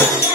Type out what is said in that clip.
Oh,